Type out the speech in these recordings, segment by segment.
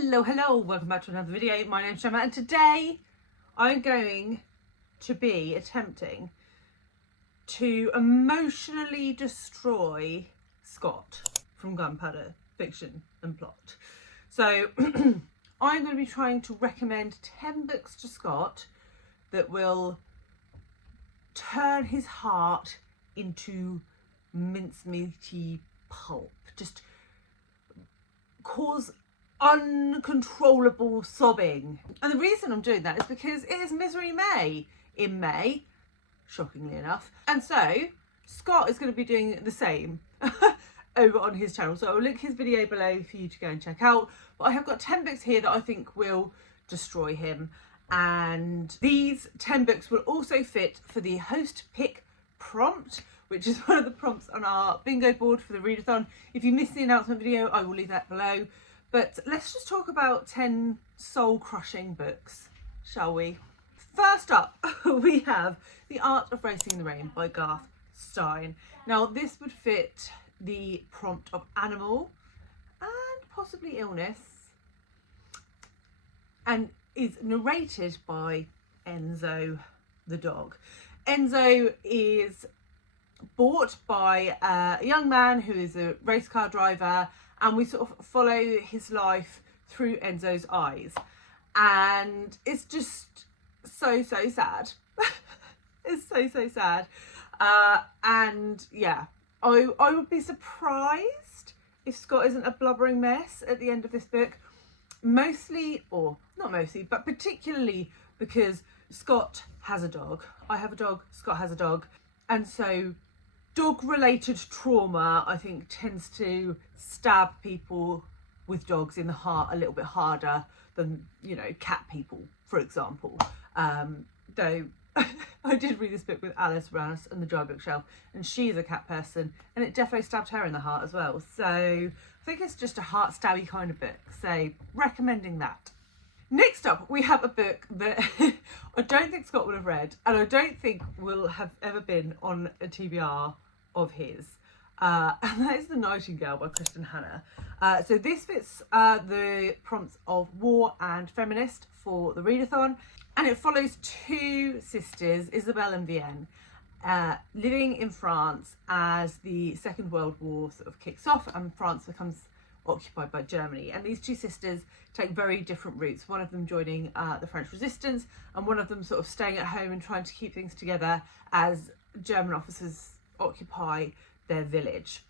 Hello, welcome back to another video. My name's Gemma and today I'm going to be attempting to emotionally destroy Scott from Gunpowder Fiction and Plot. So I'm going to be trying to recommend 10 books to Scott that will turn his heart into mincemeaty pulp. Just cause uncontrollable sobbing. And the reason I'm doing that is because it is Misery May in May, shockingly enough. And so Scott is going to be doing the same over on his channel. So I'll link his video below for you to go and check out. But I have got 10 books here that I think will destroy him. And these 10 books will also fit for the host pick prompt, which is one of the prompts on our bingo board for the readathon. If you missed the announcement video, I will leave that below. But let's just talk about 10 soul-crushing books, shall we? First up, we have The Art of Racing in the Rain by Garth Stein. Now, this would fit the prompt of animal and possibly illness, and is narrated by Enzo the dog. Enzo is bought by a young man who is a race car driver, and we sort of follow his life through Enzo's eyes, and it's just so sad. It's so sad. And yeah, I would be surprised if Scott isn't a blubbering mess at the end of this book, mostly, or not mostly, but particularly because Scott has a dog. I have a dog, Scott has a dog, and so dog-related trauma, I think, tends to stab people with dogs in the heart a little bit harder than, you know, cat people, for example. Though I did read this book with Alice Rannis and the Dry Bookshelf, and she's a cat person, and it definitely stabbed her in the heart as well. So I think it's just a heart-stabby kind of book, so recommending that. Next up, we have a book that I don't think Scott would have read, and I don't think will have ever been on a TBR of his, and that is The Nightingale by Kristen Hanna. So this fits the prompts of war and feminist for the readathon, and it follows two sisters, Isabelle and Vienne, living in France as the Second World War sort of kicks off and France becomes occupied by Germany. And these two sisters take very different routes, one of them joining the French resistance and one of them sort of staying at home and trying to keep things together as German officers occupy their village.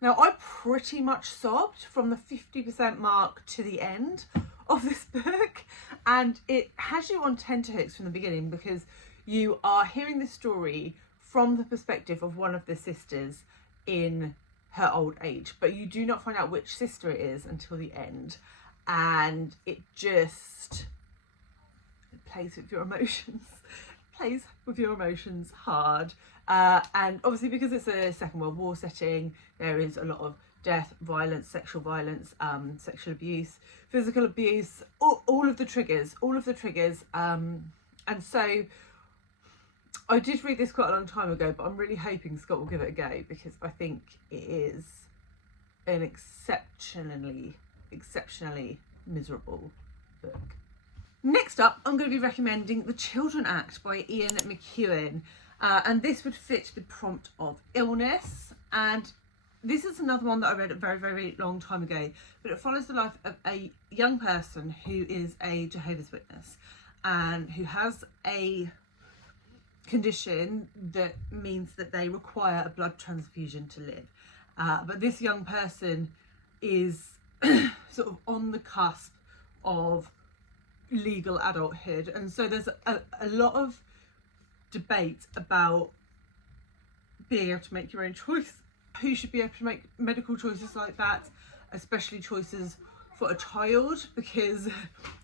Now, I pretty much sobbed from the 50% mark to the end of this book, and it has you on tenterhooks from the beginning because you are hearing the story from the perspective of one of the sisters in her old age, but you do not find out which sister it is until the end, and it just plays with your emotions. Plays with your emotions hard. And obviously, because it's a Second World War setting, there is a lot of death, violence, sexual sexual abuse, physical abuse, all of the triggers. And so I did read this quite a long time ago, but I'm really hoping Scott will give it a go because I think it is an exceptionally miserable book. Next up, I'm going to be recommending The Children Act by Ian McEwan. And this would fit the prompt of illness. And this is another one that I read a very long time ago, but it follows the life of a young person who is a Jehovah's Witness and who has a condition that means that they require a blood transfusion to live. But this young person is sort of on the cusp of legal adulthood, and so there's a lot of debate about being able to make your own choice, who should be able to make medical choices like that, especially choices for a child, because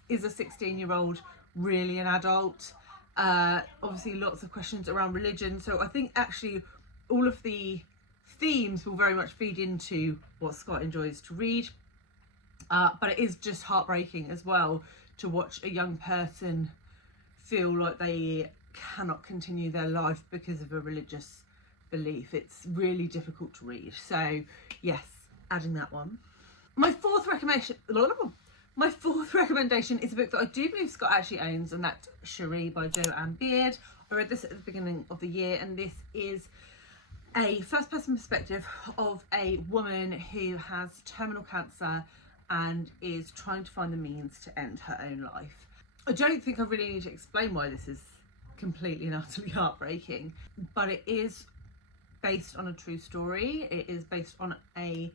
is a 16-year-old really an adult? Obviously lots of questions around religion, so I think actually all of the themes will very much feed into what Scott enjoys to read, but it is just heartbreaking as well to watch a young person feel like they cannot continue their life because of a religious belief. It's really difficult to read. So yes, adding that one. My fourth recommendation My fourth recommendation is a book that I do believe Scott actually owns, and that's Cherie by Joanne Beard. I read this at the beginning of the year, and this is a first-person perspective of a woman who has terminal cancer and is trying to find the means to end her own life. I don't think I really need to explain why this is completely and utterly heartbreaking, but it is based on a true story. It is based on a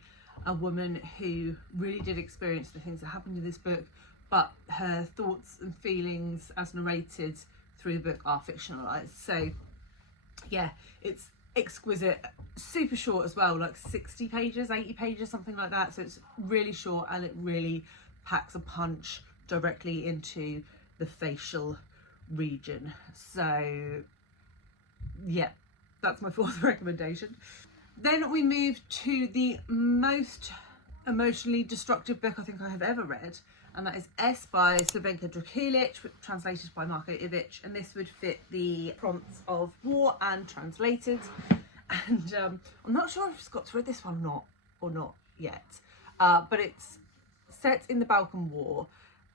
woman who really did experience the things that happened in this book, but her thoughts and feelings as narrated through the book are fictionalized. So yeah, it's exquisite, super short as well, like 60 pages, 80 pages, something like that. So it's really short, and it really packs a punch directly into the facial region. So yeah, that's my fourth recommendation. Then we move to the most emotionally destructive book I think I have ever read, and that is S by Slavenka Drakulic, translated by Marko Ivic, and this would fit the prompts of war and translated. And I'm not sure if Scott's read this one or not yet, but it's set in the Balkan War,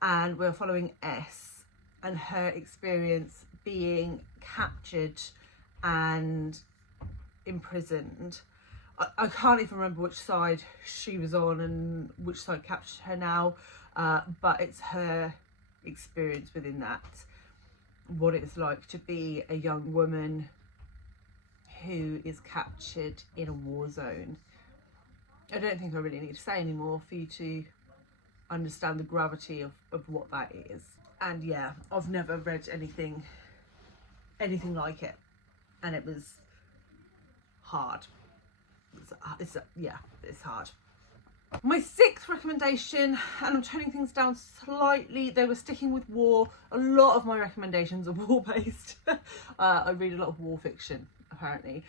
and we're following S and her experience being captured and imprisoned. I can't even remember which side she was on and which side captured her now, but it's her experience within that, what it's like to be a young woman who is captured in a war zone. I don't think I really need to say any more for you to understand the gravity of what that is. And yeah, I've never read anything like it, and it was hard. It's hard. My sixth recommendation, and I'm toning things down slightly, they were sticking with war. A lot of my recommendations are war-based. I read a lot of war fiction, apparently.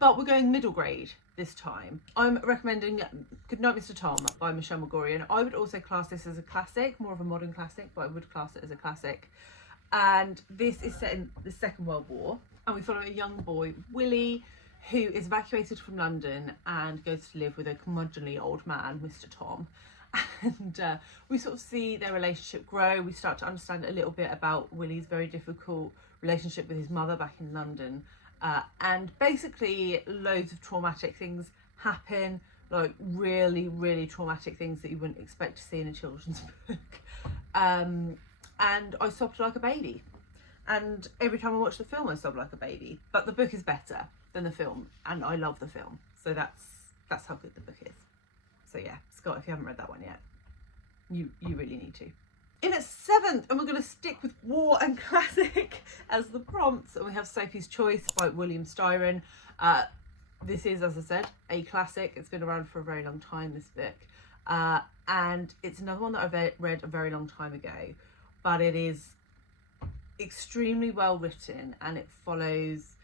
But we're going middle grade this time. I'm recommending Goodnight Mr. Tom by Michelle Magorian. I would also class this as a classic, more of a modern classic, but I would class it as a classic. And this is set in the Second World War, and we follow a young boy, Willie, who is evacuated from London and goes to live with a curmudgeonly old man, Mr. Tom. And we sort of see their relationship grow. We start to understand a little bit about Willie's very difficult relationship with his mother back in London. And basically loads of traumatic things happen, like really, really traumatic things that you wouldn't expect to see in a children's book. And I sobbed like a baby. And every time I watch the film, I sob like a baby. But the book is better than the film, and I love the film. So that's how good the book is. So yeah, Scott, if you haven't read that one yet, you really need to. In at seventh, and we're going to stick with war and classic as the prompts, and we have Sophie's Choice by William Styron. This is, as I said, a classic. It's been around for a very long time, this book. And it's another one that I've read a very long time ago, but it is extremely well written, and it follows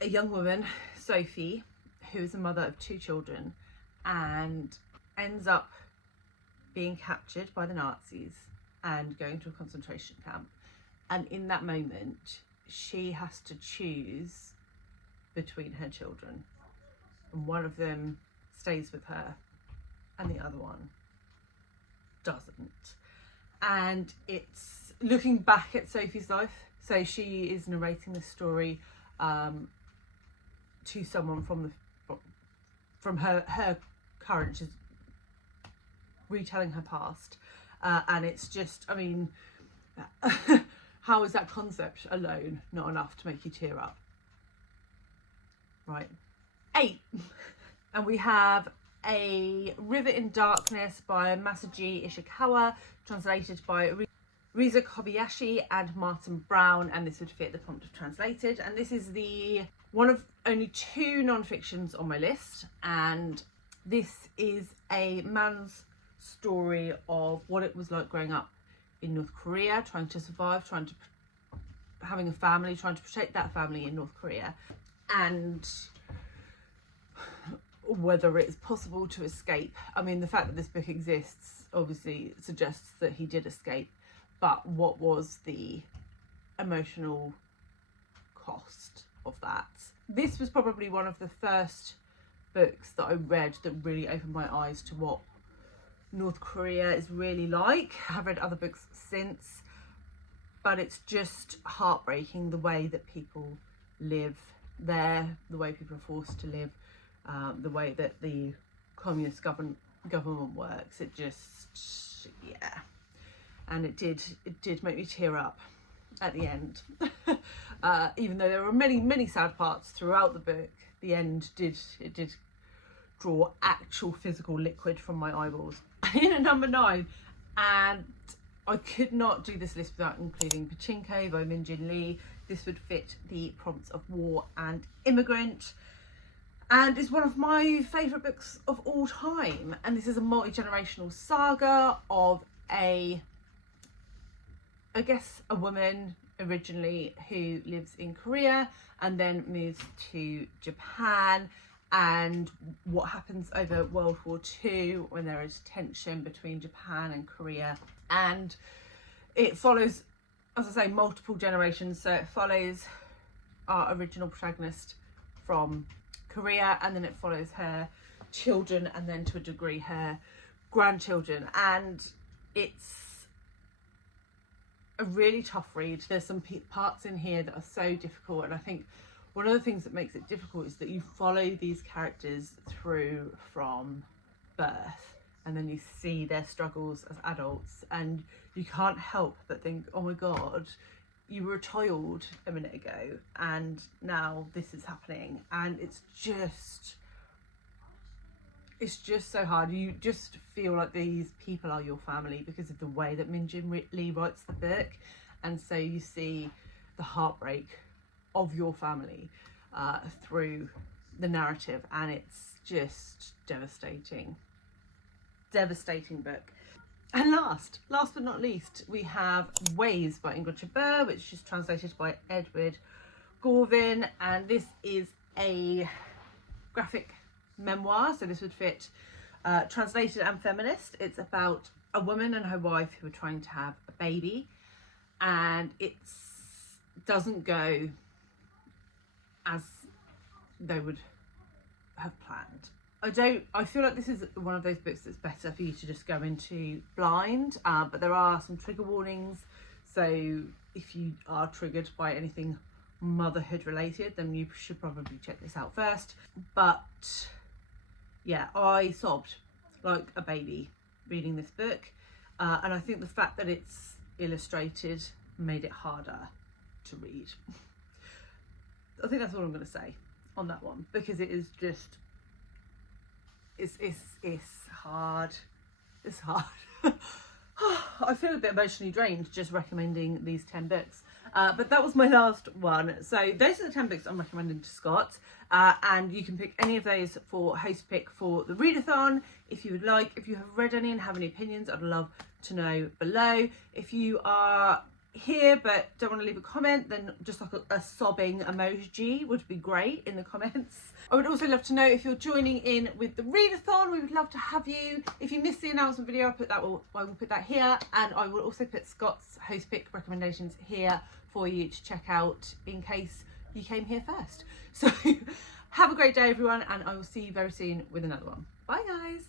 a young woman, Sophie, who is a mother of 2 children and ends up being captured by the Nazis and going to a concentration camp. And in that moment, she has to choose between her children. And one of them stays with her and the other one doesn't. And it's looking back at Sophie's life. So she is narrating this story to someone from her current. She's retelling her past, and it's just, I mean, how is that concept alone not enough to make you tear up? Right. 8. And we have A River in Darkness by Masaji Ishikawa, translated by Riza Kobayashi and Martin Brown, and this would fit the prompt of translated. And this is the one of only 2 non-fictions on my list, and this is a man's story of what it was like growing up in North Korea, trying to survive, having a family, trying to protect that family in North Korea, and whether it's possible to escape. I mean, the fact that this book exists obviously suggests that he did escape, but what was the emotional cost of that? This was probably one of the first books that I read that really opened my eyes to what North Korea is really like. I've read other books since, but it's just heartbreaking the way that people live there, the way people are forced to live, the way that the communist government works. It just, yeah. And it did make me tear up at the end. Even though there were many sad parts throughout the book, the end did draw actual physical liquid from my eyeballs. In at number 9, and I could not do this list without including Pachinko by Min Jin Lee. This would fit the prompts of War and Immigrant, and is one of my favourite books of all time. And this is a multi-generational saga of a woman originally who lives in Korea and then moves to Japan, and what happens over World War II when there is tension between Japan and Korea. And it follows, as I say, multiple generations. So it follows our original protagonist from Korea, and then it follows her children, and then to a degree her grandchildren. And it's a really tough read. There's some parts in here that are so difficult, and I think one of the things that makes it difficult is that you follow these characters through from birth, and then you see their struggles as adults, and you can't help but think, oh my god, you were a child a minute ago and now this is happening. And it's just so hard. You just feel like these people are your family because of the way that Min Jin Lee writes the book, and so you see the heartbreak of your family through the narrative, and it's just devastating book. And last but not least, we have Waves by Ingrid Chabert, which is translated by Edward Gorvin, and this is a graphic memoir, so this would fit translated and feminist. It's about a woman and her wife who are trying to have a baby, and it doesn't go as they would have planned. I feel like this is one of those books that's better for you to just go into blind, but there are some trigger warnings, so if you are triggered by anything motherhood related, then you should probably check this out first. But yeah, I sobbed like a baby reading this book, and I think the fact that it's illustrated made it harder to read. I think that's all I'm going to say on that one, because it is just it's hard. It's hard. I feel a bit emotionally drained just recommending these 10 books. But that was my last one. So those are the 10 books I'm recommending to Scott. And you can pick any of those for host pick for the readathon if you would like. If you have read any and have any opinions, I'd love to know below. If you are here but don't want to leave a comment, then just like a sobbing emoji would be great in the comments. I would also love to know if you're joining in with the readathon. We would love to have you. If you missed the announcement video, I will put that here, and I will also put Scott's host pick recommendations here for you to check out in case you came here first. So have a great day everyone, and I will see you very soon with another one. Bye guys.